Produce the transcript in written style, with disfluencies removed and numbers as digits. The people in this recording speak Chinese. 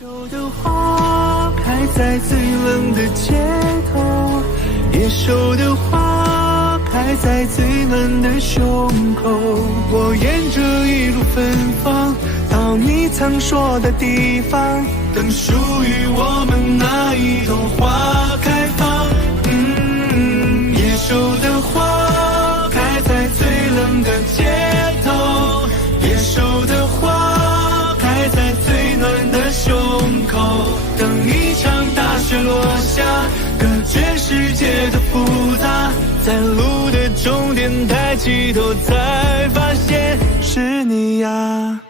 手的花开在最冷的街头，野兽的花开在最暖的胸口。我沿着一路芬芳，到你曾说的地方，等属于我们那一朵花开放。野兽的花开在最冷的街头，野兽的花开在最暖的胸口。等一场大雪落下，隔绝世界的复杂，在路的终点抬起头，才发现是你呀。